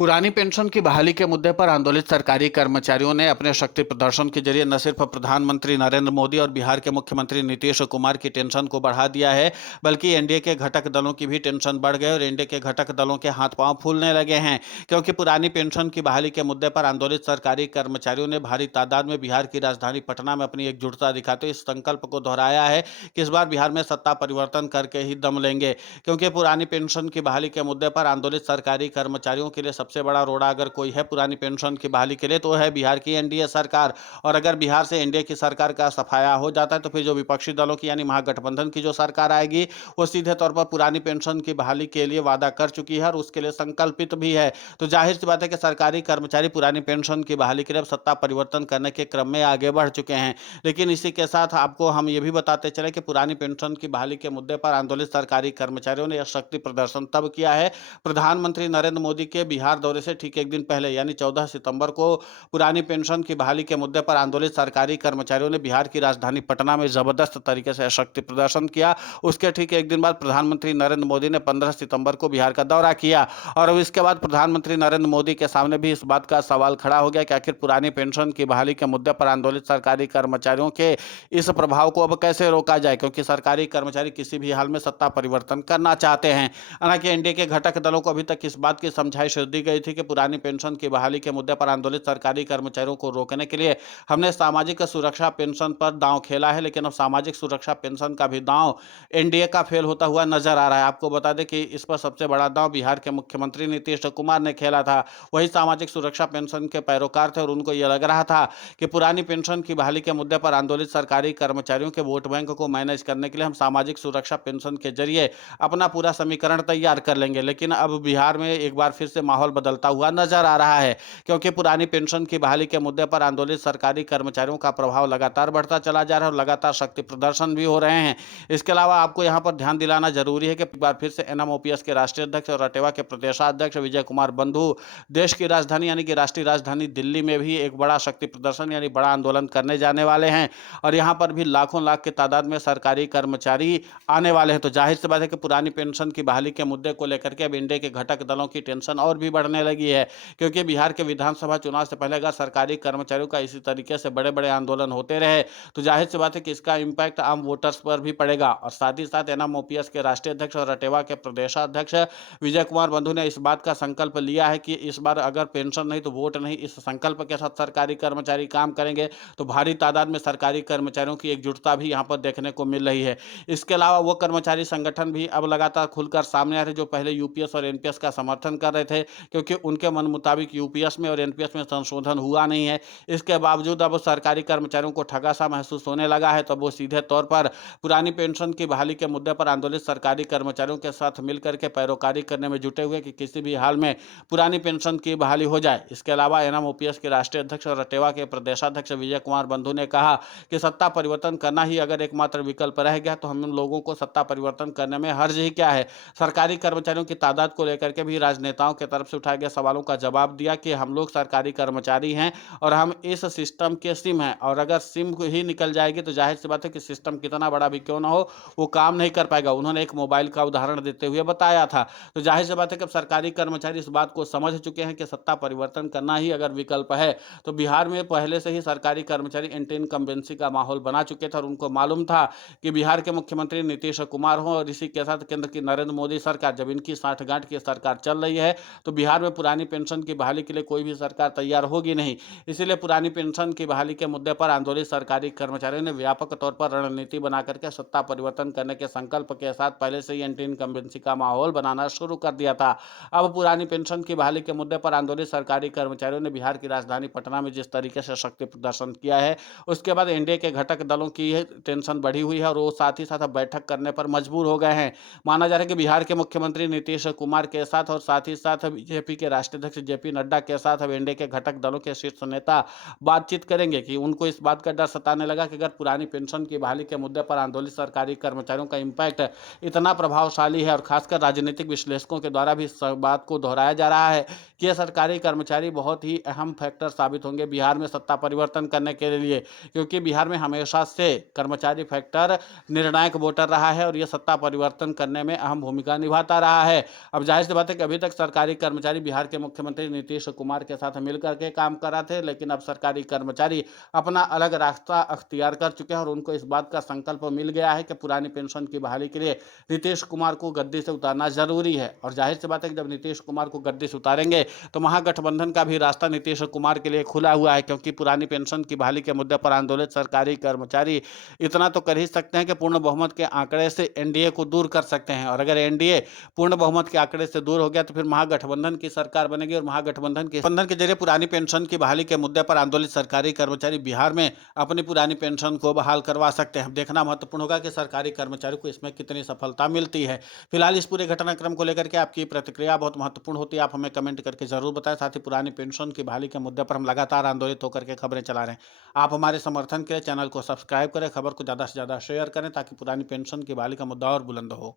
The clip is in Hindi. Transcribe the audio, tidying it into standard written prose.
पुरानी पेंशन की बहाली के मुद्दे पर आंदोलित सरकारी कर्मचारियों ने अपने शक्ति प्रदर्शन के जरिए न सिर्फ प्रधानमंत्री नरेंद्र मोदी और बिहार के मुख्यमंत्री नीतीश कुमार की टेंशन को बढ़ा दिया है, बल्कि एनडीए के घटक दलों की भी टेंशन बढ़ गई और एनडीए के घटक दलों के हाथ पांव फूलने लगे हैं। क्योंकि पुरानी पेंशन की बहाली के मुद्दे पर आंदोलित सरकारी कर्मचारियों ने भारी तादाद में बिहार की राजधानी पटना में अपनी एकजुटता दिखाते हुए इस संकल्प को दोहराया है कि इस बार बिहार में सत्ता परिवर्तन करके ही दम लेंगे। क्योंकि पुरानी पेंशन की बहाली के मुद्दे पर आंदोलित सरकारी कर्मचारियों के लिए सबसे बड़ा रोड़ा अगर कोई है पुरानी पेंशन की बहाली के लिए, तो है बिहार की एनडीए सरकार। और अगर बिहार से एनडीए की सरकार का सफाया हो जाता है, तो फिर जो विपक्षी दलों की यानी महागठबंधन की जो सरकार आएगी, वो सीधे तौर पर पुरानी पेंशन की बहाली के लिए वादा कर चुकी है और उसके लिए संकल्पित भी है। तो जाहिर सी बात है कि सरकारी कर्मचारी पुरानी पेंशन की बहाली के लिए सत्ता परिवर्तन करने के क्रम में आगे बढ़ चुके हैं। लेकिन इसी के साथ आपको हम ये भी बताते चले कि पुरानी पेंशन की बहाली के मुद्दे पर आंदोलित सरकारी कर्मचारियों ने यह शक्ति प्रदर्शन तब किया है, प्रधानमंत्री नरेंद्र मोदी के बिहार दौरे से ठीक एक दिन पहले यानी 14 सितंबर को पुरानी पेंशन की बहाली के मुद्दे पर आंदोलित सरकारी कर्मचारियों ने बिहार की राजधानी पटना में जबरदस्त तरीके से शक्ति प्रदर्शन किया। उसके ठीक एक दिन बाद प्रधानमंत्री नरेंद्र मोदी ने 15 सितंबर को बिहार का दौरा किया और इसके बाद प्रधानमंत्री नरेंद्र मोदी के सामने भी इस बात का सवाल खड़ा हो गया कि आखिर पुरानी पेंशन की बहाली के मुद्दे पर आंदोलित सरकारी कर्मचारियों के इस प्रभाव को अब कैसे रोका जाए, क्योंकि सरकारी कर्मचारी किसी भी हाल में सत्ता परिवर्तन करना चाहते हैं। हालांकि एनडीए के घटक दलों को अभी तक इस बात की समझाइश दी गई थी कि पुरानी पेंशन की बहाली के मुद्दे पर आंदोलित सरकारी कर्मचारियों को रोकने के लिए हमने सामाजिक सुरक्षा पेंशन पर दांव खेला है, लेकिन अब सामाजिक सुरक्षा पेंशन का भी दांव एनडीए का फेल होता हुआ नजर आ रहा है। आपको बता दें कि इस पर सबसे बड़ा दांव बिहार के मुख्यमंत्री नीतीश कुमार ने खेला था। वही सामाजिक सुरक्षा पेंशन के पैरोकार थे और उनको यह लग रहा था कि पुरानी पेंशन की बहाली के मुद्दे पर आंदोलित सरकारी कर्मचारियों के वोट बैंक को मैनेज करने के लिए हम सामाजिक सुरक्षा पेंशन के जरिए अपना पूरा समीकरण तैयार कर लेंगे। लेकिन अब बिहार में एक बार फिर से माहौल बदलता हुआ नजर आ रहा है, क्योंकि पुरानी पेंशन की बहाली के मुद्दे पर आंदोलित सरकारी कर्मचारियों का प्रभाव लगातार बढ़ता चला जा रहा है और लगातार शक्ति प्रदर्शन भी हो रहे हैं। इसके अलावा आपको यहां पर ध्यान दिलाना जरूरी है कि एक बार फिर से एनएमओपीएस के राष्ट्रीय अध्यक्ष और रटेवा के प्रदेशाध्यक्ष विजय कुमार बंधु देश की राजधानी यानी कि राष्ट्रीय राजधानी दिल्ली में भी एक बड़ा शक्ति प्रदर्शन यानी बड़ा आंदोलन करने जाने वाले हैं और यहां पर भी लाखों लाख की तादाद में सरकारी कर्मचारी आने वाले हैं। तो जाहिर सी बात है कि पुरानी पेंशन की बहाली के मुद्दे को लेकर के अब एनडीए के घटक दलों की टेंशन और भी बढ़ने लगी है, क्योंकि बिहार के विधानसभा चुनाव से पहले अगर सरकारी कर्मचारियों का इसी तरीके से बड़े बड़े आंदोलन होते रहे तो जाहिर सी बात है कि इसका इम्पैक्ट आम वोटर्स पर भी पड़ेगा। और साथ ही साथ एनएमओपीएस के राष्ट्रीय अध्यक्ष और रटेवा के प्रदेशाध्यक्ष विजय कुमार बंधु ने इस बात का संकल्प लिया है कि इस बार अगर पेंशन नहीं तो वोट नहीं, इस संकल्प के साथ सरकारी कर्मचारी काम करेंगे तो भारी तादाद में सरकारी कर्मचारियों की एकजुटता भी यहाँ पर देखने को मिल रही है। इसके अलावा वो कर्मचारी संगठन भी अब लगातार खुलकर सामने आ रहे जो पहले यूपीएस और एनपीएस का समर्थन कर रहे थे, क्योंकि उनके मन मुताबिक यूपीएस में और एनपीएस में संशोधन हुआ नहीं है। इसके बावजूद अब सरकारी कर्मचारियों को ठगा सा महसूस होने लगा है, तो वो सीधे तौर पर पुरानी पेंशन की बहाली के मुद्दे पर आंदोलित सरकारी कर्मचारियों के साथ मिलकर के पैरोकारी करने में जुटे हुए कि किसी भी हाल में पुरानी पेंशन की बहाली हो जाए। इसके अलावा एनएमओपीएस के राष्ट्रीय अध्यक्ष और रटेवा के प्रदेशाध्यक्ष विजय कुमार बंधु ने कहा कि सत्ता परिवर्तन करना ही अगर एकमात्र विकल्प रह गया तो हम लोगों को सत्ता परिवर्तन करने में हर्ज ही क्या है। सरकारी कर्मचारियों की तादाद को लेकर के भी राजनेताओं की तरफ से उठाए गए सवालों का जवाब दिया कि हम लोग सरकारी कर्मचारी हैं और हम इस सिस्टम के सिम हैं, और अगर सिम ही निकल जाएगी तो जाहिर सी बात है कि सिस्टम कितना बड़ा भी क्यों ना हो वो काम नहीं कर पाएगा। उन्होंने एक मोबाइल का उदाहरण देते हुए बताया था। तो जाहिर सी बात है कि सरकारी कर्मचारी इस बात को समझ चुके हैं कि सत्ता परिवर्तन करना ही अगर विकल्प है, तो बिहार में पहले से ही सरकारी कर्मचारी एंटी इनकम्बेंसी का माहौल बना चुके थे और उनको मालूम था कि बिहार के मुख्यमंत्री नीतीश कुमार हो और इसी के साथ केंद्र की नरेंद्र मोदी सरकार, जब इनकी साठगांठ की सरकार चल रही है तो बिहार में पुरानी पेंशन की बहाली के लिए कोई भी सरकार तैयार होगी नहीं। इसीलिए पुरानी पेंशन की बहाली के मुद्दे पर आंदोलित सरकारी कर्मचारियों ने व्यापक तौर पर रणनीति बना करके सत्ता परिवर्तन करने के संकल्प के साथ पहले से ही एंटी इनकम्बेंसी का माहौल बनाना शुरू कर दिया था। अब पुरानी पेंशन की बहाली के मुद्दे पर आंदोलित सरकारी कर्मचारियों ने बिहार की राजधानी पटना में जिस तरीके से शक्ति प्रदर्शन किया है, उसके बाद एनडीए के घटक दलों की टेंशन बढ़ी हुई है और वो साथ ही साथ अब बैठक करने पर मजबूर हो गए हैं। माना जा रहा है कि बिहार के मुख्यमंत्री नीतीश कुमार के साथ और साथ ही साथ बीजेपी के राष्ट्रीय अध्यक्ष जेपी नड्डा के साथ अब एनडीए के घटक दलों के शीर्ष नेता बातचीत करेंगे कि उनको इस बात का डर सताने लगा कि अगर पुरानी पेंशन की बहाली के मुद्दे पर आंदोलित सरकारी कर्मचारियों का इम्पैक्ट इतना प्रभावशाली है और खासकर राजनीतिक विश्लेषकों के द्वारा भी इस बात को दोहराया जा रहा है कि ये सरकारी कर्मचारी बहुत ही अहम फैक्टर साबित होंगे बिहार में सत्ता परिवर्तन करने के लिए, क्योंकि बिहार में हमेशा से कर्मचारी फैक्टर निर्णायक वोटर रहा है और ये सत्ता परिवर्तन करने में अहम भूमिका निभाता रहा है। अब जाहिर सी बात है कि अभी तक सरकारी कर्मचारी कर्मचारी बिहार के मुख्यमंत्री नीतीश कुमार के साथ मिलकर के काम कर रहे थे, लेकिन अब सरकारी कर्मचारी अपना अलग रास्ता अख्तियार कर चुके हैं और उनको इस बात का संकल्प मिल गया है कि पुरानी पेंशन की बहाली के लिए नीतीश कुमार को गद्दी से उतारना जरूरी है। और जाहिर सी बात है कि जब नीतीश कुमार को गद्दी से उतारेंगे तो महागठबंधन का भी रास्ता नीतीश कुमार के लिए खुला हुआ है, क्योंकि पुरानी पेंशन की बहाली के मुद्दे पर आंदोलित सरकारी कर्मचारी इतना तो कर ही सकते हैं कि पूर्ण बहुमत के आंकड़े से एनडीए को दूर कर सकते हैं। और अगर एनडीए पूर्ण बहुमत के आंकड़े से दूर हो गया तो फिर महागठबंधन की सरकार बनेगी और महागठबंधन के जरिए पुरानी पेंशन की बहाली के मुद्दे पर आंदोलित सरकारी कर्मचारी बिहार में अपनी पुरानी पेंशन को बहाल करवा सकते हैं। देखना महत्वपूर्ण होगा कि सरकारी कर्मचारी को इसमें कितनी सफलता मिलती है। फिलहाल इस पूरे घटनाक्रम को लेकर के आपकी प्रतिक्रिया बहुत महत्वपूर्ण होती है, आप हमें कमेंट करके जरूर बताएं। साथ ही पुरानी पेंशन की बहाली के मुद्दे पर हम लगातार आंदोलित होकर के खबरें चला रहे हैं। आप हमारे समर्थन के लिए चैनल को सब्सक्राइब करें, खबर को ज़्यादा से ज़्यादा शेयर करें ताकि पुरानी पेंशन की बहाली का मुद्दा और बुलंद हो।